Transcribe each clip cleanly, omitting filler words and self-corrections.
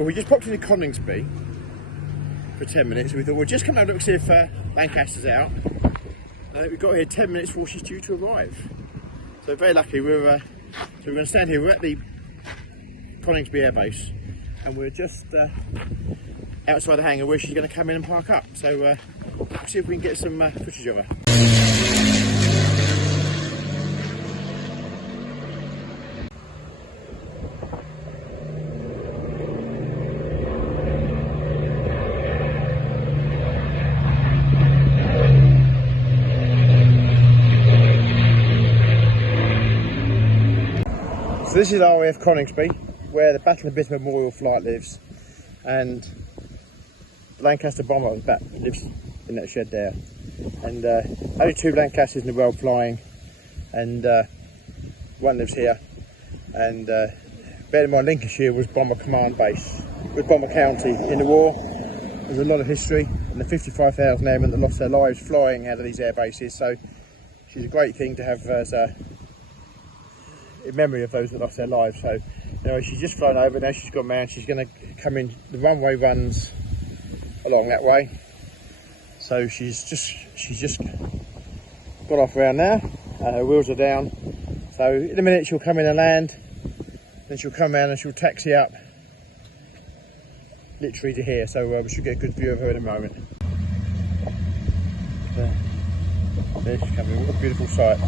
Well, we just popped into Coningsby for 10 minutes. We thought we'll just come out and look, see if Lancaster's out. We got here 10 minutes before she's due to arrive. So very lucky. We're going to stand here. We're at the Coningsby Air Base, and we're just outside the hangar where she's going to come in and park up. So we'll see if we can get some footage of her. So this is RAF Coningsby, where the Battle of Britain Memorial Flight lives, and the Lancaster bomber lives in that shed there. And only 2 Lancasters in the world flying, and one lives here. And bear in mind, Lincolnshire was Bomber Command Base, with Bomber County in the war. There's a lot of history, and the 55,000 airmen that lost their lives flying out of these air bases. So she's a great thing to have as in memory of those that lost their lives. So anyway, she's just flown over, now she's gone round, she's going to come in. The runway runs along that way, so she's just got off around now. Her wheels are down, so in a minute she'll come in and land, then she'll come around and she'll taxi up literally to here, so we should get a good view of her in a moment. There she's coming. What a beautiful sight.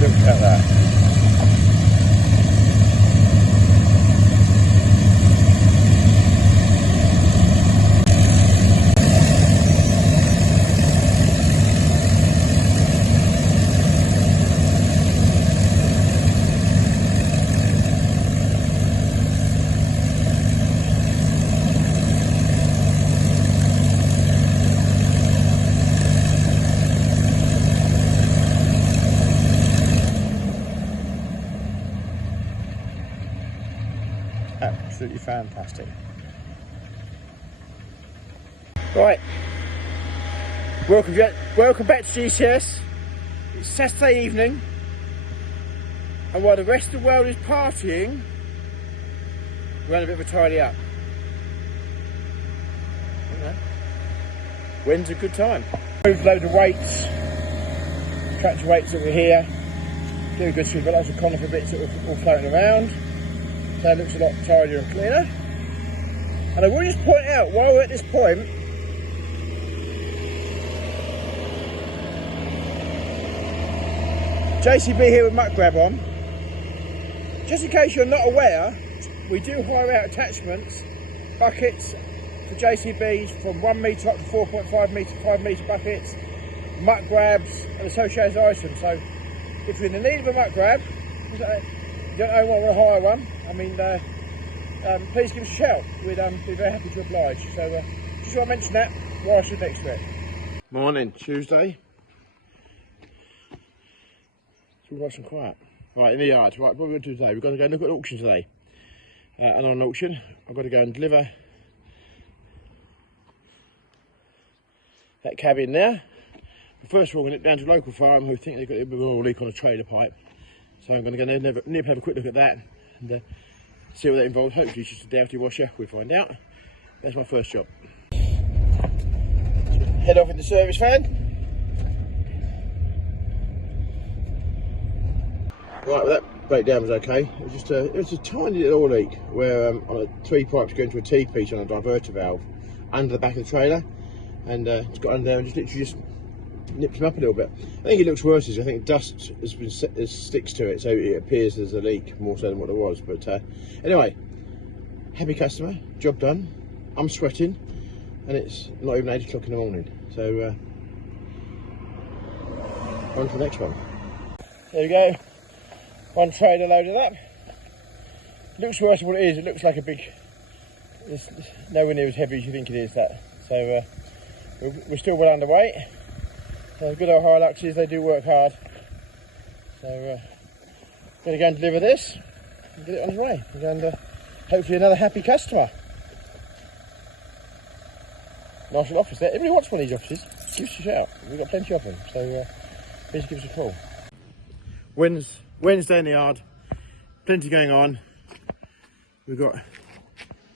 Look at that. Absolutely fantastic. Right, welcome back to GCS. It's Saturday evening, and while the rest of the world is partying, we're having a bit of a tidy up. You know, when's a good time? Moved a load of weights, tractor weights that were here. Do a good sweep, but lots of conifer bits that were all floating around. So it looks a lot tidier and cleaner. And I will just point out, while we're at this point, JCB here with muck grab on. Just in case you're not aware, we do hire out attachments, buckets for JCBs from 1 metre up to 4.5 metre, 5 metre buckets, muck grabs and associated items. So if you're in the need of a muck grab, you don't know what we'll hire one, I mean, please give us a shout. We'd be very happy to oblige. So just want to mention that while I stood next to it. Morning, Tuesday. So we've got some quiet. Right, in the yard. Right, what we're going to do today, we're going to go and look at an auction today. And on an auction, I've got to go and deliver that cab in there. But first of all, we're going to nip down to a local farm who think they've got a bit of an oil leak on a trailer pipe. So I'm going to go nip have a quick look at that and see what that involves. Hopefully it's just a Doughty washer, we'll find out. That's my first job. Head off in the service van. Right, well, that breakdown was okay. It was a tiny little oil leak where on 3 pipes go into a T-piece on a diverter valve under the back of the trailer, and it's got under there and just literally nipped them up a little bit. I think it looks worse is I think dust sticks to it, so it appears there's a leak more so than what there was. But anyway, happy customer, job done. I'm sweating, and it's not even 8 o'clock in the morning. So on to the next one. There we go. One trailer loaded up. It looks worse than what it is. It looks like a big. It's nowhere near as heavy as you think it is. That. So we're still well underway. So good old Hiluxes, they do work hard. So going to go and deliver this and get it on its way, and hopefully another happy customer. Nice little office there. Everybody wants one of these offices. Give us a shout. We've got plenty of them, so please give us a call. Wednesday in the yard, plenty going on. We've got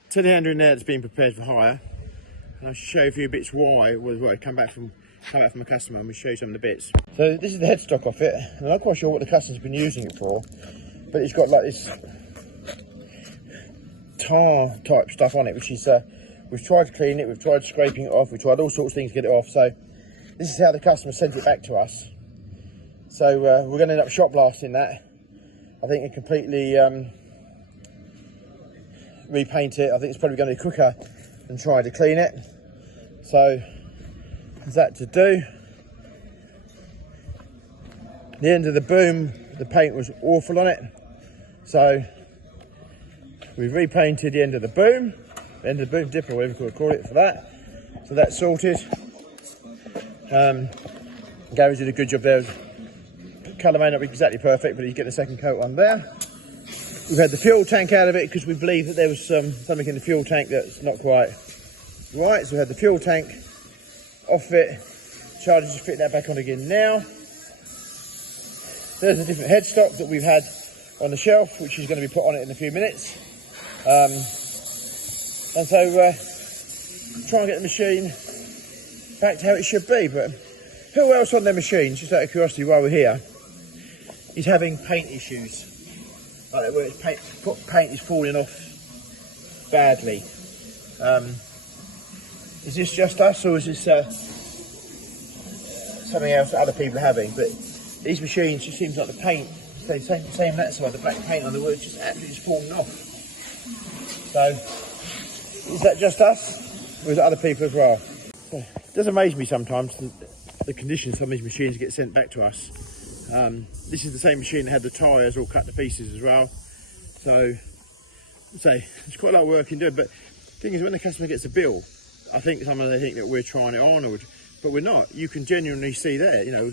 telehandler in there that's being prepared for hire, and I'll show you a few bits why it was come back from a customer, and we'll show you some of the bits. So this is the headstock off it, and I'm not quite sure what the customer's been using it for, but it's got like this tar type stuff on it, which is we've tried to clean it, we've tried scraping it off, we've tried all sorts of things to get it off. So this is how the customer sent it back to us. So we're going to end up shop blasting that. I think, and completely repaint it. I think it's probably going to be quicker than trying to clean it. So there's that to do. The end of the boom, the paint was awful on it, so we've repainted the end of the boom, dipper, whatever you call it, for that. So that's sorted. Gary's did a good job there. Colour may not be exactly perfect, but he's getting a second coat on there. We've had the fuel tank out of it because we believe that there was something in the fuel tank that's not quite right. So we had the fuel tank off it. Chargers just fit that back on again now. There's a different headstock that we've had on the shelf, which is going to be put on it in a few minutes. And so try and get the machine back to how it should be. But who else on their machines, just out of curiosity while we're here, is having paint issues? Like where it's paint is falling off badly. Is this just us, or is this something else that other people are having? But these machines, just seems like the paint, same that side, the black paint on the wood just absolutely just falling off. So is that just us, or is it other people as well? It does amaze me sometimes the conditions some of these machines get sent back to us. This is the same machine that had the tyres all cut to pieces as well. So it's quite a lot of work in doing. But the thing is, when the customer gets a bill, I think sometimes they think that we're trying it on, but we're not. You can genuinely see there, you know,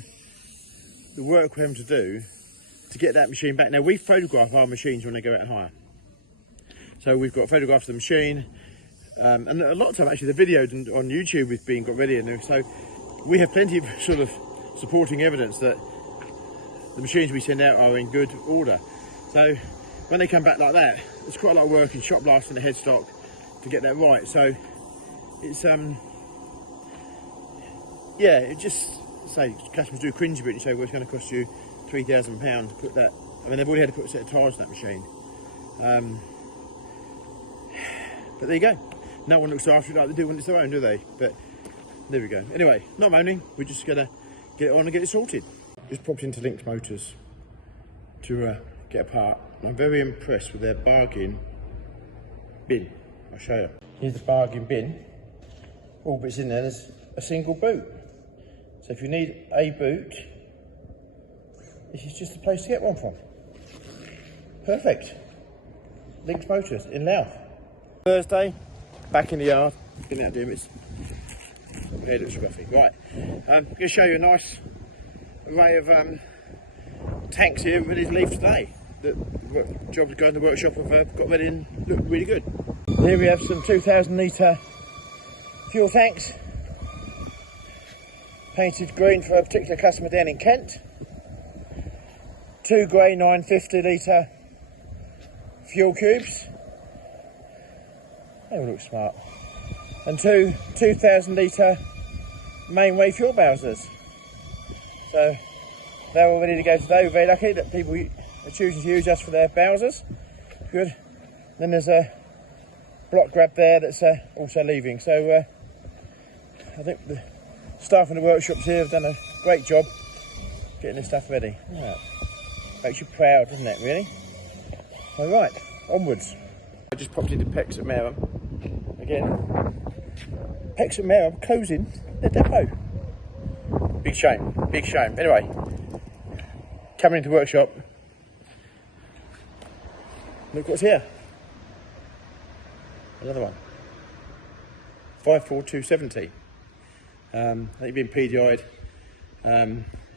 the work for them to do to get that machine back. Now, we photograph our machines when they go out and hire. So we've got photographs of the machine, and a lot of time actually the video on YouTube is being got ready, and so we have plenty of sort of supporting evidence that the machines we send out are in good order. So when they come back like that, it's quite a lot of work in shop blasting the headstock to get that right. So it's yeah, it just say customers do cringe a bit and say, well, it's going to cost you £3,000 to put that. I mean, they've already had to put a set of tyres on that machine. But there you go. No one looks after it like they do when it's their own, do they? But there we go. Anyway, not moaning. We're just going to get it on and get it sorted. Just popped into Lynx Motors to get a part. I'm very impressed with their bargain bin. I'll show you. Here's the bargain bin. All bits in there. There's a single boot. So if you need a boot, this is just the place to get one from. Perfect. Lynx Motors in Louth. Thursday, back in the yard. Been out doing bits. My hair looks scruffy. Right. I'm going to show you a nice array of tanks here ready to leave today. The job to go in the workshop have got ready and look really good. Here we have some 2,000 litre fuel tanks, painted green for a particular customer down in Kent. 2 grey 950 litre fuel cubes. They all look smart. And 2 2,000 litre mainway fuel bowsers. So they're all ready to go today. We're very lucky that people are choosing to use us for their bowsers. Good. Then there's a block grab there that's also leaving. So I think the staff in the workshops here have done a great job getting this stuff ready. Right. Makes you proud, doesn't it, really? All right, onwards. I just popped into Pex at Mareham again. Pex at Mareham closing their depot. Big shame, big shame. Anyway, coming into the workshop. Look what's here. Another one. 54270. I think been PDI'd,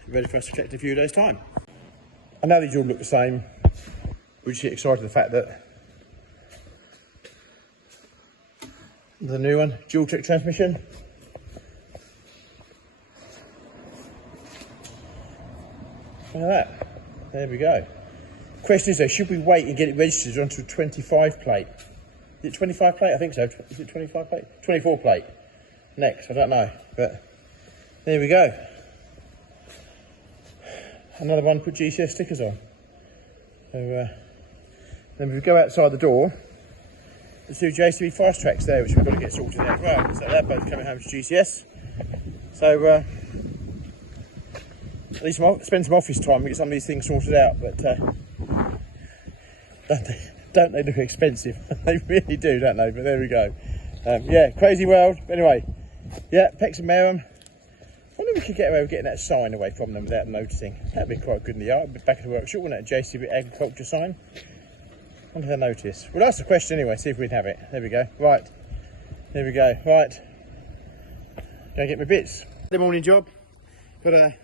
ready for us to collect in a few days' time. I know these all look the same. We just get excited at the fact that the new one, dual check transmission. Look at that. There we go. Question is though, should we wait and get it registered onto a 25 plate? Is it 25 plate? I think so. Is it 25 plate? 24 plate. Next, I don't know. But there we go. Another one, put GCS stickers on. So then we go outside the door. There's two JCB Fastracs there, which we've got to get sorted out as well. So they're both coming home to GCS. So at least spend some office time and get some of these things sorted out. But don't they look expensive? They really do, don't they? But there we go. Yeah, crazy world. Anyway, yeah, Pex and Merrim. I wonder if we could get away with getting that sign away from them without them noticing. That'd be quite good in the yard. Back at the workshop, wouldn't it? A JCB agriculture sign. I wonder if they notice. We'll ask the question anyway, see if we can have it. There we go. Right. There we go. Right. Go get my bits. The morning job. Got a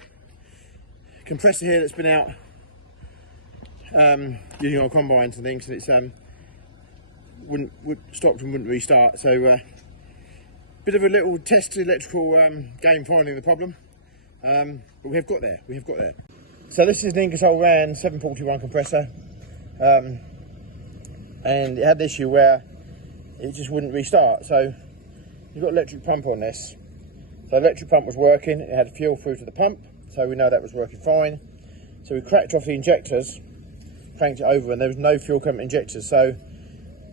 compressor here that's been out using our combines and things, and it's stopped and wouldn't restart. So bit of a little test electrical game finding the problem, but we have got there. So this is an Ingersoll Rand 741 compressor, and it had the issue where it just wouldn't restart. So you've got electric pump on this. So electric pump was working. It had fuel through to the pump, so we know that was working fine. So we cracked off the injectors, cranked it over, and there was no fuel coming injectors. So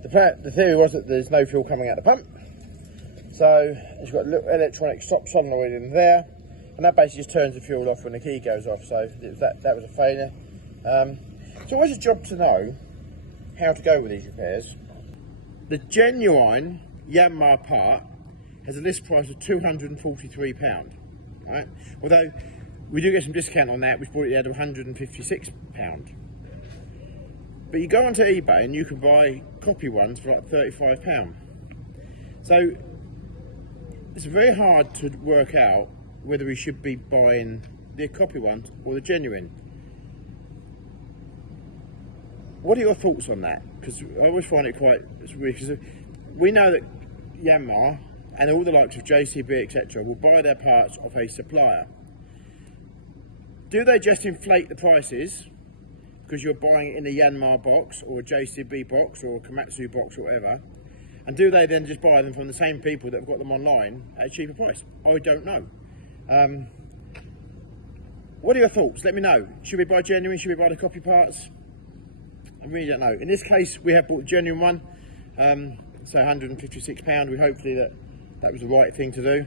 the theory was that there's no fuel coming out the pump. So it's got a little electronic stop solenoid in there, and that basically just turns the fuel off when the key goes off. So that was a failure. It's always a job to know how to go with these repairs. The genuine Yanmar part has a list price of £243, right? Although we do get some discount on that, which brought it down to £156. But you go onto eBay and you can buy copy ones for like £35. So it's very hard to work out whether we should be buying the copy ones or the genuine. What are your thoughts on that? Because I always find it quite weird, because we know that Yanmar and all the likes of JCB, etc., will buy their parts off a supplier. Do they just inflate the prices because you're buying it in a Yanmar box or a JCB box or a Komatsu box or whatever? And do they then just buy them from the same people that have got them online at a cheaper price? I don't know. What are your thoughts? Let me know. Should we buy genuine? Should we buy the copy parts? I really don't know. In this case, we have bought the genuine one. So £156. We hopefully that was the right thing to do.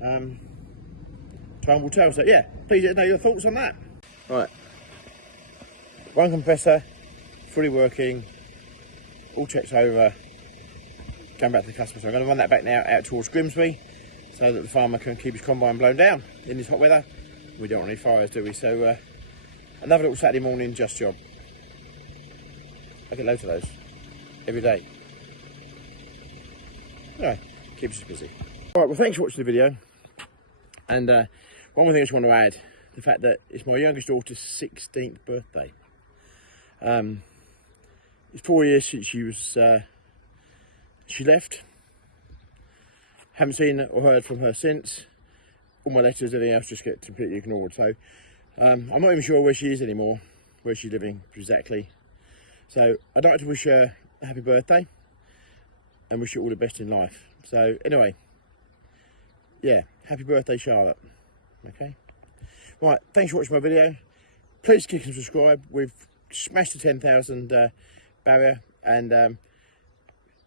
Time will tell. So yeah, please let us know your thoughts on that. Right. One compressor, fully working, all checked over. Going back to the customer. So I'm going to run that back now out towards Grimsby so that the farmer can keep his combine blown down in this hot weather. We don't want any fires, do we? So another little Saturday morning just job. I get loads of those every day. Anyway, keeps us busy. Alright, well thanks for watching the video. And one more thing I just want to add, the fact that it's my youngest daughter's 16th birthday. It's 4 years since she left. Haven't seen or heard from her since. All my letters, everything else just get completely ignored. So I'm not even sure where she is anymore, where she's living exactly. So I'd like to wish her a happy birthday and wish her all the best in life. So anyway, yeah, happy birthday, Charlotte. Okay. Right, thanks for watching my video. Please click and subscribe. We've smashed the 10,000 barrier and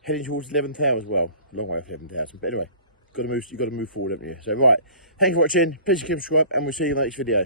heading towards 11,000 as well. Long way off 11,000, but anyway, you've got to move forward, haven't you? So right, thanks for watching. Please click and subscribe, and we'll see you in the next video.